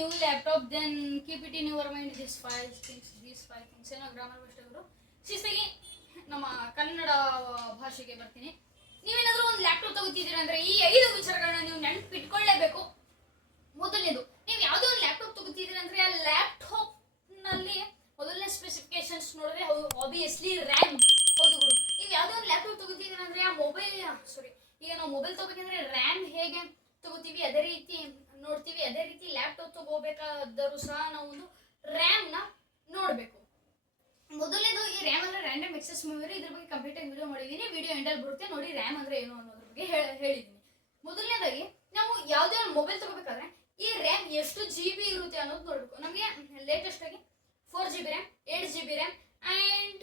new laptop, then keep it in your mind. These five things. ಏನೋ grammar ಭಾಷೆಗಳು. ಶಿಸ್ತಾಗಿ ನಮ್ಮ ಕನ್ನಡ ಭಾಷೆಗೆ ಬರ್ತೀನಿ. ನೀವೇನಾದ್ರೂ ಒಂದು ಲ್ಯಾಪ್ಟಾಪ್ ತಗೋತಿದ್ದೀರಾ ಅಂದ್ರೆ ಈ 5 ವಿಚಾರಗಳನ್ನ ನೀವು ನೆನಪಿಟ್ಕೊಳ್ಳೇಬೇಕು. ಮೊದಲನೇದು, ನೀವು ಯಾವುದೋ ಒಂದು ಲ್ಯಾಪ್ಟಾಪ್ ತಗೋತಿದ್ದೀರಾ ಅಂದ್ರೆ ಆ ಲ್ಯಾಪ್ಟಾಪ್ ನಲ್ಲಿ ಮೊದಲನೇ ಸ್ಪೆಸಿಫಿಕೇಶನ್ಸ್ ನೋಡಿದ್ರೆ ಆಬ್ವಿಯಸ್ಲಿ ರ್ಯಾಮ್. ಹೌದು ಗುರು, ನೀವು ಯಾವುದೋ ಒಂದು ಲ್ಯಾಪ್ಟಾಪ್ ತಗೋತಿದ್ದೀರಾ ಅಂದ್ರೆ ಆ ಈಗ ನಾವು ಮೊಬೈಲ್ ತಗೋಬೇಕಂದ್ರೆ ರ್ಯಾಮ್ ಹೇಗೆ ತಗೋತೀವಿ ಅದೇ ರೀತಿ ನೋಡ್ತೀವಿ. ಅದೇ ರೀತಿ ಲ್ಯಾಪ್ಟಾಪ್ ತಗೋಬೇಕಾದರೂ ಸಹ ನಾವು ಒಂದು ರ್ಯಾಮ್ ನ ನೋಡಬೇಕು. ಮೊದಲನೇದು, ಈ ರ್ಯಾಮ್ ಅಂದ್ರೆ ರ್ಯಾಂಡಮ್ ಎಕ್ಸೆಸ್ ಮೆಮೊರಿ. ಇದ್ರ ಬಗ್ಗೆ ಕಂಪ್ಲೀಟ್ ಆಗಿ ವಿಡಿಯೋ ಮಾಡಿದ್ದೀನಿ, ವಿಡಿಯೋ ಎಂಡಲ್ಲಿ ಬರುತ್ತೆ ನೋಡಿ. ರ್ಯಾಮ್ ಅಂದ್ರೆ ಏನು ಅನ್ನೋದ್ರ ಬಗ್ಗೆ ಹೇಳಿದ್ದೀನಿ. ಮೊದಲನೇದಾಗಿ ನಾವು ಯಾವುದೇ ಒಂದು ಮೊಬೈಲ್ ತಗೋಬೇಕಾದ್ರೆ ಈ ರ್ಯಾಮ್ ಎಷ್ಟು GB ಇರುತ್ತೆ ಅನ್ನೋದು ನೋಡಬೇಕು. ನಮಗೆ ಲೇಟೆಸ್ಟ್ ಆಗಿ 4GB RAM, 8GB RAM and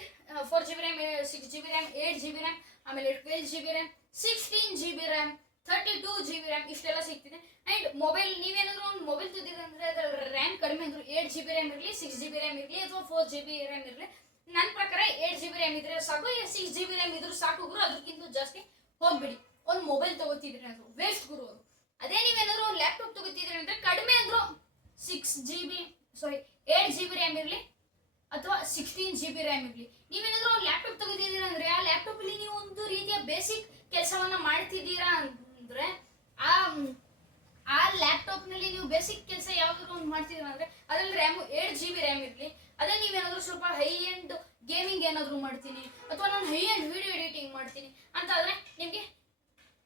4GB RAM, 6GB RAM, 8GB RAM, ಆಮೇಲೆ 12GB RAM, 16GB RAM, 32GB RAM ಇಷ್ಟೆಲ್ಲ ಸಿಗ್ತಿದೆ. ಅಂಡ್ ಮೊಬೈಲ್ ನೀವೇನಾದ್ರೂ ಒಂದು ಮೊಬೈಲ್ ತೆಗೆದಿದ್ರೆ ಅಂದ್ರೆ ಅದರ ರ್ಯಾಮ್ ಕಡಿಮೆ ಅಂದ್ರು 8GB ರ್ಯಾಮ್ ಇರಲಿ, 6GB ರ್ಯಾಮ್ ಇರಲಿ ಅಥವಾ 4GB ರ್ಯಾಮ್ ಇರಲಿ, ನನ್ನ ಪ್ರಕಾರ 8GB ರ್ಯಾಮ್ ಇದ್ರೆ ಸಾಕು. 6GB ರ್ಯಾಮ್ ಇದ್ರೂ ಸಾಕು ಗುರು, ಅದಕ್ಕಿಂತ ಜಾಸ್ತಿ ಹೋಗ್ಬಿಡಿ. ಒಂದು ಮೊಬೈಲ್ ತಗೋತಿದ್ರಿ ಅಂದ್ರೆ ವೇಸ್ಟ್ ಗುರು ಅದು. ಅದೇ ನೀವೇನಾದ್ರೂ ಒಂದು ಲ್ಯಾಪ್ಟಾಪ್ ತಗೋತಿದ್ರಿ ಅಂದ್ರೆ ಕಡಿಮೆ ಅಂದ್ರು 8GB ರ್ಯಾಮ್ ಇರಲಿ ಅಥವಾ 16GB ರ್ಯಾಮ್ ಇರಲಿ. ನೀವೇನಾದ್ರೂ ಒಂದು ಲ್ಯಾಪ್ಟಾಪ್ ತಗೋತಿದ್ದೀರಾ ಅಂದ್ರೆ ಆ ಲ್ಯಾಪ್ಟಾಪ್ ಅಲ್ಲಿ ನೀವು ಒಂದು ರೀತಿಯ ಬೇಸಿಕ್ ಕೆಲಸವನ್ನ ಮಾಡ್ತಿದ್ದೀರಾ ಅಂದ್ರೆ ಆ ಲ್ಯಾಪ್ಟಾಪ್ ನಲ್ಲಿ ನೀವು ಬೇಸಿಕ್ ಕೆಲಸ ಯಾವ್ದಾದ್ರು ಒಂದು ಮಾಡ್ತಿದ್ದೀರಾ ಅಂದ್ರೆ ಅದ್ರಲ್ಲಿ ರ್ಯಾಮ್ 8GB ರ್ಯಾಮ್ ಇರಲಿ. ಅದೇ ನೀವೇನಾದ್ರೂ ಸ್ವಲ್ಪ ಹೈ ಎಂಡ್ ಗೇಮಿಂಗ್ ಏನಾದ್ರು ಮಾಡ್ತೀನಿ ಅಥವಾ ನಾನು ಹೈ ಎಂಡ್ ವಿಡಿಯೋ ಎಡಿಟಿಂಗ್ ಮಾಡ್ತೀನಿ ಅಂತ ಆದ್ರೆ ನಿಮಗೆ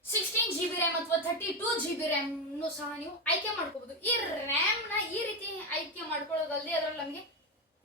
16GB ರ್ಯಾಮ್ ಅಥವಾ 32GB ರ್ಯಾಮ್ ಸಹ ನೀವು ಆಯ್ಕೆ ಮಾಡ್ಕೋಬಹುದು. ಈ ರ್ಯಾಮ್ ನ ಈ ರೀತಿ ಆಯ್ಕೆ ಮಾಡ್ಕೊಳ್ಳೋದಲ್ಲದೆ ಅದರಲ್ಲಿ ನಮಗೆ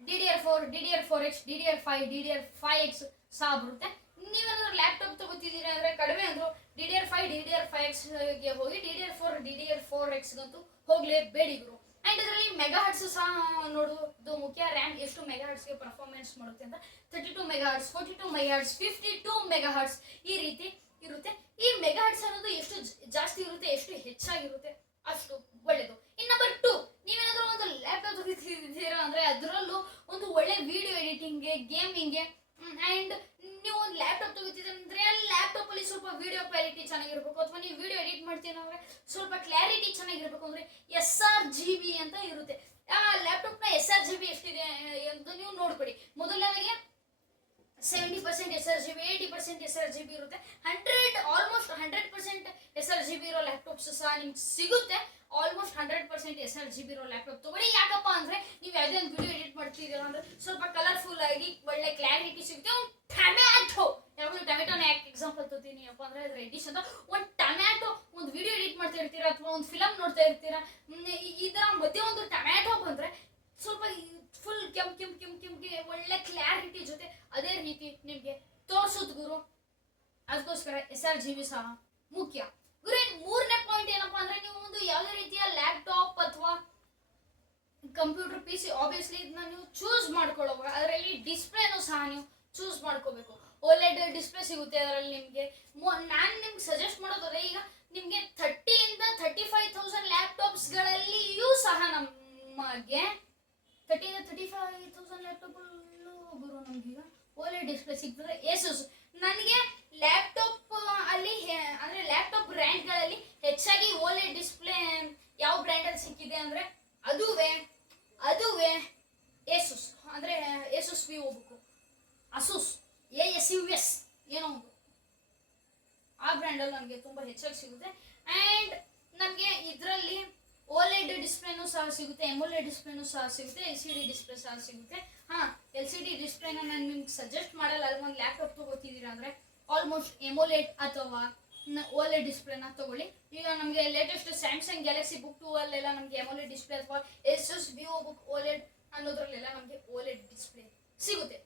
DDR4, DDR4X, DDR5, DDR5X ಸಹ ಬರುತ್ತೆ. ನೀವೇನಾದ್ರೂ ಲ್ಯಾಪ್ಟಾಪ್ ತಗೋತಿದ್ದೀರಾ ಅಂದ್ರೆ ಕಡಿಮೆ ಅಂದ್ರು DDR5, DDR5X ಗೆ ಹೋಗಿ DDR4, DDR4X ಗಂತೂ ಹೋಗ್ಲೇಬೇಡಿ ಗುರು. ಅಂಡ್ ಇದರಲ್ಲಿ ಮೆಗಾ ಹರ್ಟ್ಸ್ ಸಹ ನೋಡೋದು ಮುಖ್ಯ. ರ್ಯಾಮ್ ಎಷ್ಟು ಮೆಗಾ ಹರ್ಟ್ಸ್ ಗೆ ಪರ್ಫಾರ್ಮೆನ್ಸ್ ಮಾಡುತ್ತೆ ಅಂತ 32 megahertz, 42 megahertz, 52 megahertz ಈ ರೀತಿ ಇರುತ್ತೆ. ಈ ಮೆಗಾ ಹರ್ಟ್ಸ್ ಅನ್ನೋದು ಎಷ್ಟು ಜಾಸ್ತಿ ಇರುತ್ತೆ, ಎಷ್ಟು ಹೆಚ್ಚಾಗಿರುತ್ತೆ ಅಷ್ಟು ಒಳ್ಳೇದು. ಇನ್ ನಂಬರ್ 2, ನೀವೇನಾದ್ರೂ ಒಂದು ಲ್ಯಾಪ್ಟಾಪ್ ತಗೋತಿದ್ದೀರಾ ಅಂದ್ರೆ ಅದರಲ್ಲೂ ಒಂದು ಒಳ್ಳೆ ವಿಡಿಯೋ ಎಡಿಟಿಂಗ್ಗೆ, ಗೇಮಿಂಗ್ಗೆ ಅಂಡ್ ನೀವು ಒಂದು ಲ್ಯಾಪ್ಟಾಪ್ ತಗೋತಿದ್ರೆ ಅಂದ್ರೆ ಲ್ಯಾಪ್ಟಾಪ್ ಅಲ್ಲಿ ಸ್ವಲ್ಪ ವಿಡಿಯೋ ಕ್ವಾಲಿಟಿ ಚೆನ್ನಾಗಿರ್ಬೇಕು. ಅಥವಾ ನೀವು ವಿಡಿಯೋ ಎಡಿಟ್ ಮಾಡ್ತೀರಾ ಅಂದ್ರೆ ಸ್ವಲ್ಪ ಕ್ಲಾರಿಟಿ ಚೆನ್ನಾಗಿರ್ಬೇಕು ಅಂದ್ರೆ sRGB ಅಂತ ಇರುತ್ತೆ. ಆ ಲ್ಯಾಪ್ಟಾಪ್ ನ sRGB ಎಷ್ಟಿದೆ ಅಂತ ನೀವು ನೋಡ್ಕೊಳ್ಳಿ. ಮೊದಲನೇದಾಗಿ 70% sRGB, 80% sRGB ಇರುತ್ತೆ. ಆಲ್ಮೋಸ್ಟ್ 100% sRGB ಇರೋ ಲ್ಯಾಪ್ಟಾಪ್ಸ್ ಸಹ ನಿಮ್ಗೆ ಸಿಗುತ್ತೆ. ಆಲ್ಮೋಸ್ಟ್ 100% sRGB ಇರೋ ಲ್ಯಾಪ್ಟಾಪ್ ತಗೊಳ್ಳಿ. ಯಾಕಪ್ಪ ಅಂದ್ರೆ ನೀವು ಯಾವುದೇ ಒಂದು ವಿಡಿಯೋ ಎಡಿಟ್ ಮಾಡ್ತಿದ್ದೀರಾ ಅಂದ್ರೆ ಸ್ವಲ್ಪ ಕಲರ್ಫುಲ್ ಆಗಿ ಒಳ್ಳೆ ಕ್ಲಾರಿಟಿ ಸಿಗುತ್ತೆ. ಒಂದು ಟೊಮೆಟೋನ ಯಾಕೆ ಎಕ್ಸಾಂಪಲ್ ತಗೋತೀನಿ ಅಪ್ಪ ಅಂದ್ರೆ ಅದ್ರ ಎಡಿಷನ್ ಒಂದು ಟೊಮ್ಯಾಟೊ ಒಂದು ವಿಡಿಯೋ ಎಡಿಟ್ ಮಾಡ್ತಾ ಇರ್ತೀರಾ ಅಥವಾ ಒಂದು ಫಿಲಮ್ ನೋಡ್ತಾ ಇರ್ತೀರಾ, ಇದರ ಮಧ್ಯೆ ಒಂದು ಟೊಮ್ಯಾಟೊ ಬಂದ್ರೆ ಸ್ವಲ್ಪ ಫುಲ್ ಕೆಂಪ್ಗೆ ಒಳ್ಳೆ ಕ್ಲಾರಿಟಿ ಜೊತೆ ಅದೇ ರೀತಿ ನಿಮ್ಗೆ ತೋರಿಸೋದು ಗುರು. ಅದಕ್ಕೋಸ್ಕರ sRGB ಸಹ ಮುಖ್ಯ ಗುರು. ಮೂರನೇ ಪಾಯಿಂಟ್ ಏನಪ್ಪಾ ಅಂದ್ರೆ ನೀವು ಒಂದು ಯಾವುದೇ ರೀತಿಯ ಲ್ಯಾಪ್ಟಾಪ್ ಅಥವಾ ಕಂಪ್ಯೂಟರ್ PC ಆಬ್ವಿಯಸ್ಲಿ ಇದನ್ನ ನೀವು ಚೂಸ್ ಮಾಡ್ಕೊಳ್ಳೋವಾಗ ಅದರಲ್ಲಿ ಡಿಸ್ಪ್ಲೇನು ಸಹ ನೀವು ಚೂಸ್ ಮಾಡ್ಕೋಬೇಕು. OLED ಡಿಸ್ಪ್ಲೇ ಸಿಗುತ್ತೆ ಅದರಲ್ಲಿ ನಿಮಗೆ. ನಾನು ನಿಮ್ಗೆ ಸಜೆಸ್ಟ್ ಮಾಡೋದಾದ್ರೆ ಈಗ ನಿಮಗೆ 30 ಇಂದ 35,000 ಲ್ಯಾಪ್ಟಾಪ್ಸ್ ಗಳಲ್ಲಿಯೂ ಸಹ ನಮಗೆ 30 ಇಂದ 35,000 ಲ್ಯಾಪ್ಟಾಪ್ ಗುರು ನಮ್ಗೀಗ OLED ಡಿಸ್ಪ್ಲೇ ಸಿಗ್ತದೆ. ಏಸಸ್ ನನಗೆ ಲ್ಯಾಪ್ಟಾಪ್ ಅಲ್ಲಿ ಅಂದ್ರೆ ಲ್ಯಾಪ್ಟಾಪ್ ಬ್ರ್ಯಾಂಡ್ಗಳಲ್ಲಿ ಹೆಚ್ಚಾಗಿ OLED ಡಿಸ್ಪ್ಲೇ ಯಾವ ಬ್ರ್ಯಾಂಡ್ ಅಲ್ಲಿ ಸಿಕ್ಕಿದೆ ಅಂದ್ರೆ ಅದುವೇ ಏಸುಸ್ ಅಂದ್ರೆ ಏಸುಸ್ ವಿವೋ ಅಸೂಸ್ ASUS ಏನೋ ಒಂದು ಆ ಬ್ರ್ಯಾಂಡ್ ಅಲ್ಲಿ ನನಗೆ ತುಂಬಾ ಹೆಚ್ಚಾಗಿ ಸಿಗುತ್ತೆ. ಅಂಡ್ ನಮಗೆ ಇದರಲ್ಲಿ OLED ಡಿಸ್ಪ್ಲೇನೂ ಸಹ ಸಿಗುತ್ತೆ, AMOLED ಡಿಸ್ಪ್ಲೇನೂ ಸಹ ಸಿಗುತ್ತೆ, LCD ಡಿಸ್ಪ್ಲೇ ಸಹ ಸಿಗುತ್ತೆ. LCD ಡಿಸ್ಪ್ಲೇನ ನಾನು ನಿಮ್ಗೆ ಸಜೆಸ್ಟ್ ಮಾಡಲ್ಲ. ಅಲ್ಲಿ ಒಂದು ಲ್ಯಾಪ್ಟಾಪ್ ತಗೋತಿದ್ದೀರಾ ಅಂದ್ರೆ ಆಲ್ಮೋಸ್ಟ್ AMOLED ಅಥವಾ OLED ಡಿಸ್ಪ್ಲೇನ ತಗೊಳ್ಳಿ. ಈಗ ನಮಗೆ ಲೇಟೆಸ್ಟ್ ಸ್ಯಾಮ್ಸಂಗ್ ಗ್ಯಾಲಕ್ಸಿ ಬುಕ್ 2 ಅಲ್ಲೆಲ್ಲ ನಮಗೆ AMOLED ಡಿಸ್ಪ್ಲೇ ಅಥವಾ ASUS ವಿವೋ ಬುಕ್ OLED ಅನ್ನೋದ್ರಲ್ಲೆಲ್ಲ ನಮಗೆ OLED ಡಿಸ್ಪ್ಲೇ ಸಿಗುತ್ತೆ.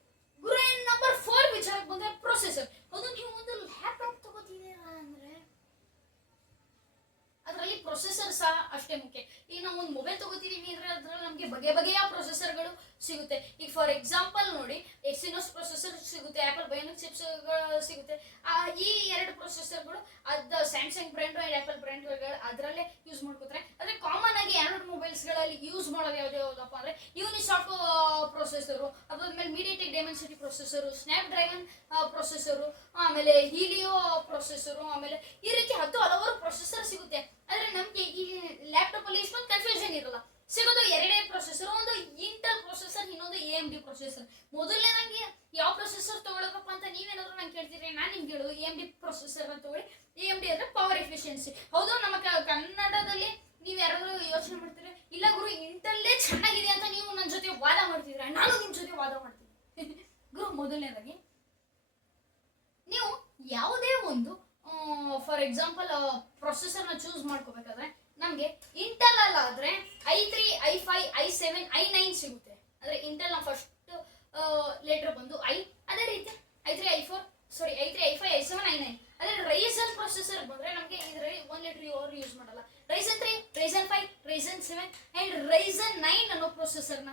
ಗುರು ನಂಬರ್ 4 ವಿಚಾರಕ್ಕೆ ಬಂದ್ರೆ ಪ್ರೊಸೆಸರ್. ಅದು ನೀವು ಒಂದು ಲ್ಯಾಪ್ಟಾಪ್ ತಗೋತಿದ್ದೀರಾ ಅಂದ್ರೆ ಅದರಲ್ಲಿ ಪ್ರೊಸೆಸರ್ ಸಹ ಅಷ್ಟೇ ಮುಖ್ಯ. ಈಗ ನಾವು ಒಂದು ಮೊಬೈಲ್ ತಗೋತಿದೀವಿ ಅಂದ್ರೆ ಅದರಲ್ಲಿ ನಮಗೆ ಬಗೆಯ ಪ್ರೊಸೆಸರ್ಗಳು ಸಿಗುತ್ತೆ. ಈಗ ಫಾರ್ ಎಕ್ಸಾಂಪಲ್ ನೋಡಿ, ಎಕ್ಸಿನೋಸ್ ಪ್ರೊಸೆಸರ್ ಸಿಗುತ್ತೆ, ಆಪಲ್ ಬಯೋನಿಕ್ ಚಿಪ್ಸ್ ಸಿಗುತ್ತೆ. ಈ ಎರಡು ಪ್ರೊಸೆಸರ್ಗಳು ಅದು Samsung brand and apple brand ಅದರಲ್ಲೇ ಯೂಸ್ ಮಾಡ್ಕೋತಾರೆ. ಆದ್ರೆ ಕಾಮನ್ ಆಗಿ ಆಂಡ್ರಾಯ್ಡ್ ಮೊಬೈಲ್ಸ್ ಗಳಲ್ಲಿ ಯೂಸ್ ಮಾಡೋದು ಯಾವ್ದಪ್ಪ ಅಂದ್ರೆ ಯೂನಿಸಾಕ್ ಪ್ರೊಸೆಸರು, ಅದಾದ್ಮೇಲೆ MediaTek Dimensity processor, snap dragon processor, ಆಮೇಲೆ ಹೀಲಿಯೋ ಪ್ರೊಸೆಸರು, ಆಮೇಲೆ ಈ ರೀತಿ ಹಲವಾರು ಪ್ರೊಸೆಸರ್ ಸಿಗುತ್ತೆ. ಆದ್ರೆ ನಮ್ಗೆ ಈ ಲ್ಯಾಪ್ಟಾಪ್ ಅಲ್ಲಿ ಇಷ್ಟೊಂದು ಕನ್ಫ್ಯೂಷನ್ ಇರಲ್ಲ. ಸಿಗೋದು ಎರಡೇ ಪ್ರೊಸೆಸರ್, ಒಂದು ಇಂಟೆಲ್ ಪ್ರೊಸೆಸರ್, ಇನ್ನೊಂದು AMD ಪ್ರೊಸೆಸರ್. ಮೊದಲನೇ ನಂಗೆ ಯಾವ ಪ್ರೊಸೆಸರ್ ತಗೊಳ್ಳೋದಪ್ಪ ಅಂತ ನೀವೇನಾದ್ರು ನಂಗೆ ಕೇಳ್ತೀರಿ, ನಾನು ನಿಮ್ಗೆ ಹೇಳೋದು AMD ಪ್ರೊಸೆಸರ್ ಅಂತ ತಗೊಳ್ಳಿ. AMD ಅಂದ್ರೆ ಪವರ್ ಎಫಿಷಿಯನ್ಸಿ. ಹೌದು, ನಮ್ಮ ಕನ್ನಡದಲ್ಲಿ ನೀವು ಯಾರಾದ್ರೂ ಯೋಚನೆ ಮಾಡ್ತೀರಾ, ಇಲ್ಲ ಗುರು ಇಂಟೆಲ್ಲೇ ಚೆನ್ನಾಗಿದೆ ಅಂತ ನೀವು ನನ್ನ ಜೊತೆ ವಾದ ಮಾಡ್ತಿದ್ರೆ, ನಾನು ನಿಮ್ಮ ಜೊತೆ ವಾದ ಮಾಡ್ತೀನಿ. ಗುರು, ಮೊದಲನೇದಾಗಿ ನೀವು ಯಾವುದೇ ಒಂದು ಫಾರ್ ಎಕ್ಸಾಂಪಲ್ ಪ್ರೊಸೆಸರ್ನ ಚೂಸ್ ಮಾಡ್ಕೋಬೇಕಾದ್ರೆ ನಮಗೆ Intel ಅಲ್ಲಾದ್ರೆ i3, i5, i7, i9 ಸಿಗುತ್ತೆ. ಅಂದ್ರೆ ಇಂಟೆಲ್ ನ ಫಸ್ಟ್ ಲೆಟರ್ ಬಂದು ಐ, ಅದೇ ರೀತಿ i3, i5, i7, i9. ಅದೇ ರೈಸನ್ ಪ್ರೊಸೆಸರ್ ಬಂದ್ರೆ ನಮಗೆ ಇದರಲ್ಲಿ ಒಂದು ಲೆಟರ್ ಯೂಸ್ ಮಾಡಲ್ಲ. Resin 3, resin 5, resin 7 and resin 9 ಅನ್ನೋ ಪ್ರೊಸೆಸರ್ನ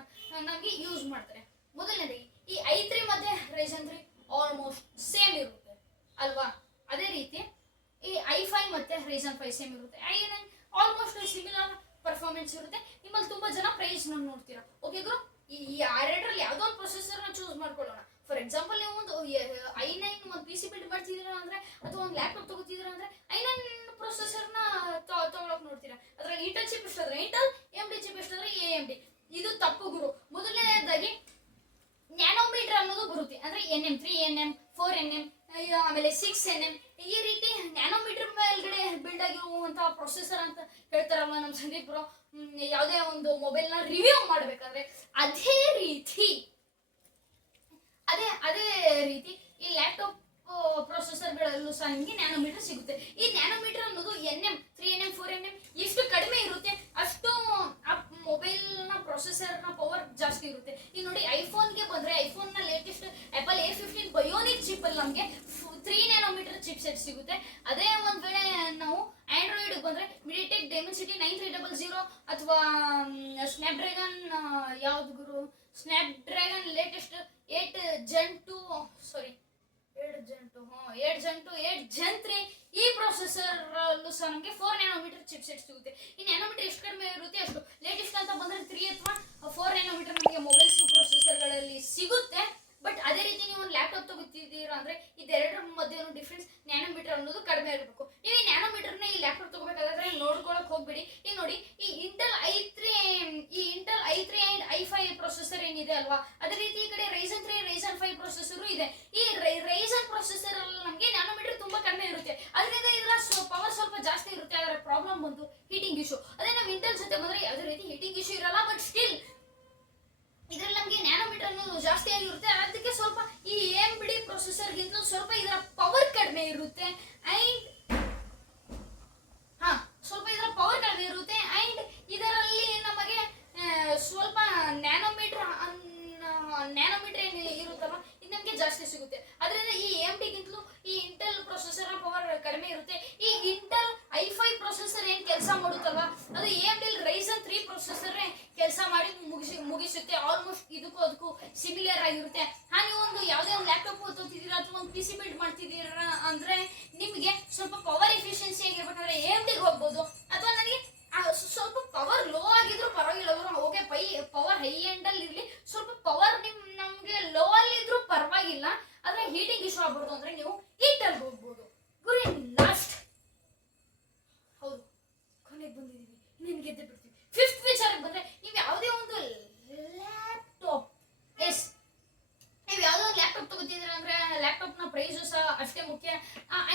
ನಮಗೆ ಯೂಸ್ ಮಾಡ್ತಾರೆ. ಮೊದಲನೇದಾಗಿ ಈ i3 ಮತ್ತೆ ರೈಸನ್ 3 ಆಲ್ಮೋಸ್ಟ್ ಸೇಮ್ ಇರುತ್ತೆ ಅಲ್ವಾ. ಅದೇ ರೀತಿ ಈ i5 ಮತ್ತೆ ರೈಸನ್ 5 ಸೇಮ್ ಇರುತ್ತೆ. i9 ಆಲ್ಮೋಸ್ಟ್ ಸಿಮಿಲರ್ ಪರ್ಫಾರ್ಮೆನ್ಸ್ ಇರುತ್ತೆ. ನಿಮ್ಮಲ್ಲಿ ತುಂಬಾ ಜನ ಪ್ರೈಸ್ ನೋಡ್ತೀರಾ. ಓಕೆ ಗುರು, ಈ ಎರಡರಲ್ಲಿ ಯಾವುದೋ ಒಂದು ಪ್ರೊಸೆಸರ್ನ ಚೂಸ್ ಮಾಡ್ಕೊಳ್ಳೋಣ. ಫಾರ್ ಎಕ್ಸಾಂಪಲ್ ನೀವು ಒಂದು i9 ಒಂದು PC ಬಿಲ್ಡ್ ಮಾಡ್ತಿದ್ದೀರಾ ಅಂದ್ರೆ, ಅಥವಾ ಒಂದು ಲ್ಯಾಪ್ಟಾಪ್ ತಗೋತಿದ್ದೀರಾ ಅಂದ್ರೆ i9 ಪ್ರೊಸೆಸರ್ನ ತಗೊಳಕ್ ನೋಡ್ತೀರಾ. ಅದ್ರಲ್ಲಿ ಇಂಟೆಲ್ ಚಿಪ್ ಎಷ್ಟಾದ್ರೆ ಇಂಟೆಲ್, AMD ಚಿಪ್ ಎಷ್ಟಾದ್ರೆ AMD. ಇದು ತಪ್ಪು ಗುರು. ಮೊದಲನೇದಾಗಿ ನ್ಯಾನೋಮೀಟರ್ ಅನ್ನೋದು ಬರುತ್ತೆ. ಅಂದ್ರೆ NM, 3nm, 4nm, ಆಮೇಲೆ 6nm, ಈ ರೀತಿ ನ್ಯಾನೋಮೀಟರ್ ಮೇಲ್ಗಡೆ ಬಿಲ್ಡ್ ಆಗಿರುವಂತಹ ಪ್ರೊಸೆಸರ್ ಅಂತ ಹೇಳ್ತಾರಲ್ವ ನಮ್ಮ ಸಂದೀಪ್ ಬ್ರೋ, ಯಾವುದೇ ಒಂದು ಮೊಬೈಲ್ನ ರಿವ್ಯೂ ಮಾಡಬೇಕಾದ್ರೆ. ಅದೇ ರೀತಿ ಈ ಲ್ಯಾಪ್ಟಾಪ್ ಪ್ರೊಸೆಸರ್ಗಳಲ್ಲೂ ಸಹ ನಿಮಗೆ ನ್ಯಾನೋಮೀಟರ್ ಸಿಗುತ್ತೆ. ಈ ನ್ಯಾನೋಮೀಟರ್ ಅನ್ನೋದು NM, 3nm, 4nm ಎಷ್ಟು ಕಡಿಮೆ ಇರುತ್ತೆ ಅಷ್ಟು ಆ ಮೊಬೈಲ್ನ ಪ್ರೊಸೆಸರ್ನ ಪವರ್ ಜಾಸ್ತಿ ಇರುತ್ತೆ. ಈಗ ನೋಡಿ, ಐಫೋನ್ಗೆ ಬಂದರೆ ಐಫೋನ್ನ latest Apple A15 bionic chip ಅಲ್ಲಿ ನಮಗೆ 3 ನ್ಯಾನೋಮೀಟರ್ ಚಿಪ್ ಸೆಟ್ ಸಿಗುತ್ತೆ. ಅದೇ ಒಂದು ವೇಳೆ ನಾವು ಆಂಡ್ರಾಯ್ಡ್ ಬಂದರೆ MediaTek Dimensity 9300 ಅಥವಾ ಸ್ನ್ಯಾಪ್ಡ್ರ್ಯಾಗನ್ ಯಾವ್ದು ಗುರು, ಸ್ನ್ಯಾಪ್ಡ್ರ್ಯಾಗನ್ ಲೇಟೆಸ್ಟ್ 8 Gen 3 ಈ ಪ್ರೊಸೆಸರ್ ಅಲ್ಲೂ ಸಹ ನಮಗೆ 4 ನ್ಯಾನೋಮೀಟರ್ ಚಿಪ್ ಸೆಟ್ ಸಿಗುತ್ತೆ. ಈ ನ್ಯಾನೋಮೀಟರ್ ಎಷ್ಟು ಕಡಿಮೆ ಇರುತ್ತೆ ಅಷ್ಟು ಲೇಟೆಸ್ಟ್ ಅಂತ ಬಂದರೆ 3 ಅಥವಾ 4 ನ್ಯಾನೋಮೀಟರ್ ನಮಗೆ ಮೊಬೈಲ್ಸ್ ಪ್ರೊಸೆಸರ್ಗಳಲ್ಲಿ ಸಿಗುತ್ತೆ. ಬಟ್ ಅದೇ ರೀತಿ ನೀವು ಒಂದು ಲ್ಯಾಪ್ಟಾಪ್ ತಗೋತಿದ್ದೀರಾ ಅಂದ್ರೆ ಇದೆರಡರ ಮಧ್ಯೆ ಡಿಫ್ರೆನ್ಸ್ ನ್ಯಾನೋಮೀಟರ್ ಅನ್ನೋದು ಕಡಿಮೆ ಇರಬೇಕು. ನೀವು ಈ ನ್ಯಾನೋಮೀಟರ್ನ ಈ ಲ್ಯಾಪ್ಟಾಪ್ ತಗೋಬೇಕಾದ್ರೆ ನೋಡ್ಕೊಳಕ್ ಹೋಗ್ಬೇಡಿ. ಈಗ ನೋಡಿ, ಈ Intel i3 and i5 processor ಏನಿದೆ ಅಲ್ವಾ, ಅದೇ ರೀತಿ ಈ ಕಡೆ ರೈಸನ್ 3, ರೈಸನ್ 5 ಪ್ರೊಸೆಸರ್ ಇದೆ. ಈ ರೈಸನ್ ಪ್ರೊಸೆಸರ್ ಅಲ್ಲಿ ನಮಗೆ ನ್ಯಾನೋಮೀಟರ್ ತುಂಬಾ ಕಡಿಮೆ ಇರುತ್ತೆ. ಅದರಿಂದ ಇದರ ಪವರ್ ಸ್ವಲ್ಪ ಜಾಸ್ತಿ ಇರುತ್ತೆ. ಅದರ ಪ್ರಾಬ್ಲಮ್ ಬಂದು ಹೀಟಿಂಗ್ ಇಶ್ಯೂ. ಅದೇ ನಾವು ಇಂಟೆಲ್ ಜೊತೆ ಬಂದ್ರೆ ಯಾವುದೇ ರೀತಿ ಹೀಟಿಂಗ್ ಇಶ್ಯೂ ಇರಲ್ಲ. ಬಟ್ ಸ್ಟಿಲ್ ಇದರಲ್ಲಿ ನಮಗೆ ನ್ಯಾನೋಮೀಟರ್ ಅನ್ನೋದು ಜಾಸ್ತಿ ಆಗಿರುತ್ತೆ. ಅದಕ್ಕೆ ಸ್ವಲ್ಪ ಈ AMD ಪ್ರೊಸೆಸರ್ಗಿಂತ ಸ್ವಲ್ಪ ಇದರ ಪವರ್ ಕಡಿಮೆ ಇರುತ್ತೆ. ಅಂಡ್ ಸ್ವಲ್ಪ ಇದರ ಪವರ್ ಕಡಿಮೆ ಇರುತ್ತೆ. ಅಂಡ್ ಇದರಲ್ಲಿ ನಮಗೆ ಸ್ವಲ್ಪ ನ್ಯಾನೋಮೀಟರ್ ಏನು ಇರುತ್ತಲ್ಲ, ಇದು ನಮಗೆ ಜಾಸ್ತಿ ಸಿಗುತ್ತೆ. ಅದರಿಂದ ಈ AMDಗಿಂತಲೂ ಈ ಇಂಟೆಲ್ ಪ್ರೊಸೆಸರ್ನ ಪವರ್ ಕಡಿಮೆ ಇರುತ್ತೆ. ಈ ಇಂಟೆಲ್ i5 ಪ್ರೊಸೆಸರ್ ಏನು ಕೆಲಸ ಮಾಡುತ್ತಲ್ವ, ಅದು AMD ರೈಸನ್ 3 ಪ್ರೊಸೆಸರ್ ಕೆಲಸ ಮಾಡಿ ಮುಗಿಸುತ್ತೆ. ಆಲ್ಮೋಸ್ಟ್ ಅದಕ್ಕೂ ಸಿಮಿಲರ್ ಆಗಿರುತ್ತೆ. ನೀವು ಒಂದು ಯಾವುದೇ ಒಂದು ಲ್ಯಾಪ್ಟಾಪ್ ತಗೋತಿದ್ದೀರಾ ಅಥವಾ ಒಂದು PC ಬಿಲ್ಡ್ ಮಾಡ್ತಿದ್ದೀರಾ ಅಂದ್ರೆ ನಿಮಗೆ ಸ್ವಲ್ಪ ಪವರ್ ಎಫಿಷಿಯನ್ಸಿ ಆಗಿರ್ಬೇಕಂದ್ರೆ AMDಗೆ ಹೋಗ್ಬೋದು. ಅಥವಾ ನನಗೆ ಸ್ವಲ್ಪ ಪವರ್ ಲೋ ಆಗಿದ್ರು ಪರವಾಗಿಲ್ಲ, ಓಕೆ ಪವರ್ ಹೈ ಎಂಡ್ ಅಲ್ಲಿ ಇರಲಿ, ಸ್ವಲ್ಪ ಪವರ್ ನಮಗೆ ಲೋ ಅಲ್ಲಿ ಇದ್ರೂ ಪರವಾಗಿಲ್ಲ, ಆದ್ರೆ ಹೀಟಿಂಗ್ ಇಶ್ಯೂ ಆಗ್ಬಾರ್ದು ಅಂದ್ರೆ ನೀವು ಇಂಟೆಲ್ಗೆ ಹೋಗ್ಬೋದು. ಗುರಿ ಲಾಸ್ಟ್, ಹೌದು ಕೊನೆಗೆ ಬಂದಿದ್ದೀವಿ, ಇನ್ನೇನು ಗೆದ್ದೆ ಬಿಡ್ತೀವಿ. ಫಿಫ್ತ್ ವಿಚಾರಕ್ಕೆ ಬಂದ್ರೆ, ನೀವು ಯಾವುದೇ ಒಂದು ಲ್ಯಾಪ್ಟಾಪ್ ನೀವು ಯಾವುದೋ ಒಂದು ಲ್ಯಾಪ್ಟಾಪ್ ತಗೋತಿದ್ದೀರಾ ಅಂದ್ರೆ ಲ್ಯಾಪ್ಟಾಪ್ನ ಪ್ರೈಸು ಸಹ ಅಷ್ಟೇ ಮುಖ್ಯ.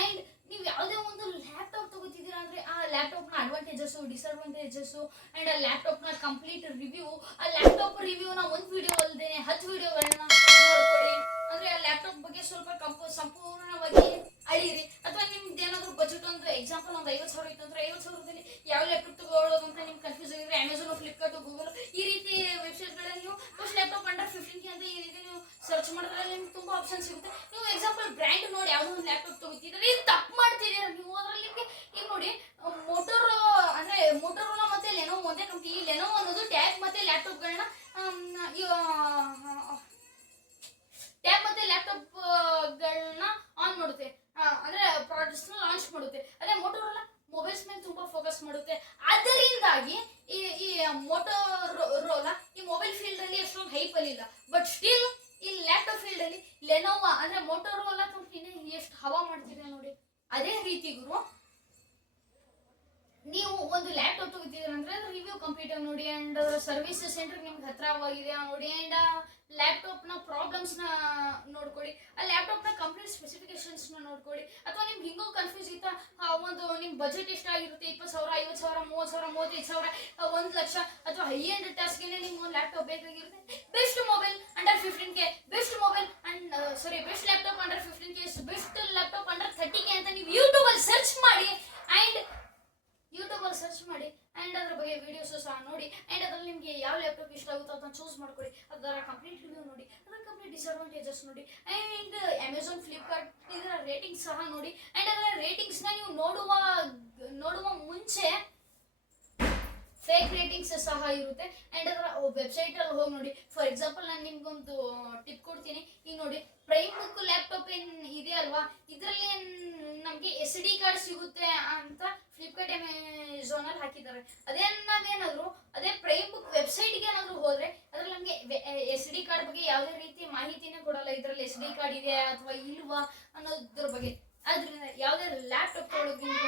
ಅಂಡ್ ನೀವು ಯಾವುದೇ ಒಂದು ಲ್ಯಾಪ್ಟಾಪ್ ತಗೋತಿದ್ದೀರಾ ಅಂದ್ರೆ ಆ ಲ್ಯಾಪ್ಟಾಪ್ನ ಅಡ್ವಾಂಟೇಜಸ್ಸು, ಡಿಸ್ಅಡ್ವಾಂಟೇಜಸ್ಸು ಅಂಡ್ ಆ ಲ್ಯಾಪ್ಟಾಪ್ನ ಕಂಪ್ಲೀಟ್ ರಿವ್ಯೂ, ಆ ಲ್ಯಾಪ್ಟಾಪ್ ರಿವ್ಯೂನ ಒಂದು ವಿಡಿಯೋ ಅಲ್ಲದೆ 10 ವಿಡಿಯೋಗಳನ್ನ ನೋಡ್ಕೊಳ್ಳಿ. ಅಂದ್ರೆ ಆ ಲ್ಯಾಪ್ಟಾಪ್ ಬಗ್ಗೆ ಸ್ವಲ್ಪ ಸಂಪೂರ್ಣವಾಗಿ ಅಳಿಯಿರಿ. ಅಥವಾ ನಿಮ್ದು ಏನಾದರೂ ಬಜೆಟ್ ಅಂದ್ರೆ ಎಕ್ಸಾಂಪಲ್ ಒಂದು 50,000 ಇತ್ತು ಅಂದ್ರೆ 50,000ದಲ್ಲಿ ಯಾವ ಲ್ಯಾಪ್ಟಾಪ್ ತಗೊಳ್ಳೋದು ಅಂತ ನಿಮ್ಗೆ ಕನ್ಫ್ಯೂಸ್ ಆಗಿದ್ರೆ ಅಮೆಝಾನ್, ಫ್ಲಿಪ್ಕಾರ್ಟ್, ಗೂಗಲ್ ಈ ರೀತಿ ವೆಬ್ಸೈಟ್ಗಳಲ್ಲಿ ನೀವು ಫಸ್ಟ್ ಲ್ಯಾಪ್ಟಾಪ್ ಅಂಡರ್ 15K ಅಂತ ಈ ರೀತಿ ನೀವು ಸರ್ಚ್ ಮಾಡಿದ್ರೆ ನಿಮ್ಗೆ ತುಂಬಾ ಆಪ್ಷನ್ ಸಿಗುತ್ತೆ. ನೀವು ಎಕ್ಸಾಂಪಲ್ ಬ್ರ್ಯಾಂಡ್ ನೋಡಿ ಯಾವುದೋ ಒಂದು ಲ್ಯಾಪ್ಟಾಪ್ ತಗೋತಿದ್ರೆ ಇದು ತಪ್ಪು ಮಾಡ್ತಿದ್ದೀರಾ ನೀವು. ಅದರಲ್ಲಿ ನಿಮಗೆ ಈಗ ನೋಡಿ, ಮೋಟೋರೋಲಾ ಮತ್ತೆ ಲೆನೋವೋ ಒಂದೇ ಕಂಪ್ನಿ. ಈ ಲೆನೋವೋ ಅನ್ನೋದು ಟ್ಯಾಬ್ ಮತ್ತೆ ಲ್ಯಾಪ್ಟಾಪ್ಗಳನ್ನ ಆನ್ ಮಾಡುತ್ತೆ, ಅಂದ್ರೆ ಪ್ರಾಡಕ್ಟ್ಸ್ ಲಾಂಚ್ ಮಾಡುತ್ತೆ. ಅದೇ ಮೋಟೋರೋಲಾ ಮೊಬೈಲ್ಸ್ ಮೇಲೆ ತುಂಬಾ ಫೋಕಸ್ ಮಾಡುತ್ತೆ. ಅದರಿಂದಾಗಿ ಈ ಮೋಟೋರೋಲಾ ಈ ಮೊಬೈಲ್ ಫೀಲ್ಡ್ ಅಲ್ಲಿ ಎಷ್ಟೊಂದು ಹೈಪ್ ಅಲ್ಲಿ ಇಲ್ಲ. ಬಟ್ ಸ್ಟಿಲ್ ಈ ಲ್ಯಾಪ್ಟಾಪ್ ಫೀಲ್ಡ್ ಅಲ್ಲಿ ಲೆನೋವೋ ಅಂದ್ರೆ ಮೋಟೋರೋಲಾ ಕಂಪ್ನಿನೇ ಎಷ್ಟು ಹವಾ ಮಾಡ್ತಿದೆ ನೋಡಿ. ಅದೇ ರೀತಿ ಗುರು, ನೀವು ಒಂದು ಲ್ಯಾಪ್ಟಾಪ್ ತಗೋತಿದ್ದೀರ ಅಂದ್ರೆ ರಿವ್ಯೂ ಕಂಪ್ಲೀಟ್ ಆಗಿ ನೋಡಿ. ಆ್ಯಂಡ್ ಸರ್ವಿಸ್ ಸೆಂಟರ್ ನಿಮ್ಗೆ ಹತ್ರವಾಗಿದೆ ನೋಡಿ. ಆ್ಯಂಡ್ ಲ್ಯಾಪ್ಟಾಪ್ನ ಪ್ರಾಬ್ಲಮ್ಸ್ನ ನೋಡ್ಕೊಳ್ಳಿ. ಆ ಲ್ಯಾಪ್ಟಾಪ್ನ ಕಂಪ್ಲೀಟ್ ಸ್ಪೆಸಿಫಿಕೇಶನ್ಸ್ನ ನೋಡ್ಕೊಳ್ಳಿ. ಅಥವಾ ನಿಮ್ಗೆ ಹಿಂಗೂ ಕನ್ಫ್ಯೂಸ್ ಇತ್ತಾ, ಒಂದು ನಿಮ್ಮ ಬಜೆಟ್ ಎಷ್ಟಾಗಿರುತ್ತೆ, 20,000, 50,000, 30,000, 35,000, 1,00,000 ಅಥವಾ ಹೈ ಎಂಡ್ ಟಾಸ್ಕ್ಗೆ ನಿಮ್ಗೆ ಒಂದು ಲ್ಯಾಪ್ಟಾಪ್ ಬೇಕಾಗಿರುತ್ತೆ. Best mobile under 15K, best mobile best laptop under 15K, best laptop under 30K ಅಂತ ನೀವು ಯೂಟ್ಯೂಬಲ್ಲಿ ಸರ್ಚ್ ಮಾಡಿ. ಆ್ಯಂಡ್ ಅದ್ರ ಬಗ್ಗೆ ವಿಡಿಯೋಸು ಸಹ ನೋಡಿ. ಆ್ಯಂಡ್ ಅದರಲ್ಲಿ ನಿಮಗೆ ಯಾವ ಲ್ಯಾಪ್ಟಾಪ್ ಇಷ್ಟ ಆಗುತ್ತೋ ಅದನ್ನ ಚೂಸ್ ಮಾಡ್ಕೊಳ್ಳಿ. ಅದರ ಕಂಪ್ಲೀಟ್ ರಿವ್ಯೂ ನೋಡಿ, ಅದರ ಕಂಪ್ಲೀಟ್ ಡಿಸ್ಅಡ್ವಾಂಟೇಜಸ್ ನೋಡಿ. ಆ್ಯಂಡ್ ಅಮೆಝಾನ್, ಫ್ಲಿಪ್ಕಾರ್ಟ್ ಇದರ ರೇಟಿಂಗ್ಸ್ ಸಹ ನೋಡಿ. ಆ್ಯಂಡ್ ಅದರ ರೇಟಿಂಗ್ಸ್ನ ನೀವು ನೋಡುವ ಮುಂಚೆ ಫೇಕ್ ರೇಟಿಂಗ್ಸ್ ಸಹ ಇರುತ್ತೆ. ಆ್ಯಂಡ್ ಅದರ ವೆಬ್ಸೈಟಲ್ಲಿ ಹೋಗಿ ನೋಡಿ. ಫಾರ್ ಎಕ್ಸಾಂಪಲ್ ನಾನು ನಿಮ್ಗೊಂದು ಟಿಪ್ ಕೊಡ್ತೀನಿ. ಈಗ ನೋಡಿ, ಪ್ರೈಮ್ ಬುಕ್ ಲ್ಯಾಪ್ಟಾಪ್ ಏನು ಇದೆ ಅಲ್ವಾ, ಇದರಲ್ಲಿ ನಮಗೆ SD ಕಾರ್ಡ್ ಸಿಗುತ್ತೆ ಅಂತ ಫ್ಲಿಪ್ಕಾರ್ಟ್, ಅಮೆಝಾನಲ್ಲಿ ಹಾಕಿದ್ದಾರೆ. ಅದೇ ಪ್ರೈಮ್ ಬುಕ್ ವೆಬ್ಸೈಟ್ಗೆ ಏನಾದರೂ ಹೋದರೆ ಅದ್ರಲ್ಲಿ ನಮಗೆ SD ಕಾರ್ಡ್ ಬಗ್ಗೆ ಯಾವುದೇ ರೀತಿ ಮಾಹಿತಿನೇ ಕೊಡಲ್ಲ. ಇದರಲ್ಲಿ SD ಕಾರ್ಡ್ ಇದೆ ಅಥವಾ ಇಲ್ವಾ ಅನ್ನೋದ್ರ ಬಗ್ಗೆ. ಆದ್ರಿಂದ ಯಾವುದೇ ಲ್ಯಾಪ್ಟಾಪ್ ತೊಗೊಳೋಕ್ಕಿಂತ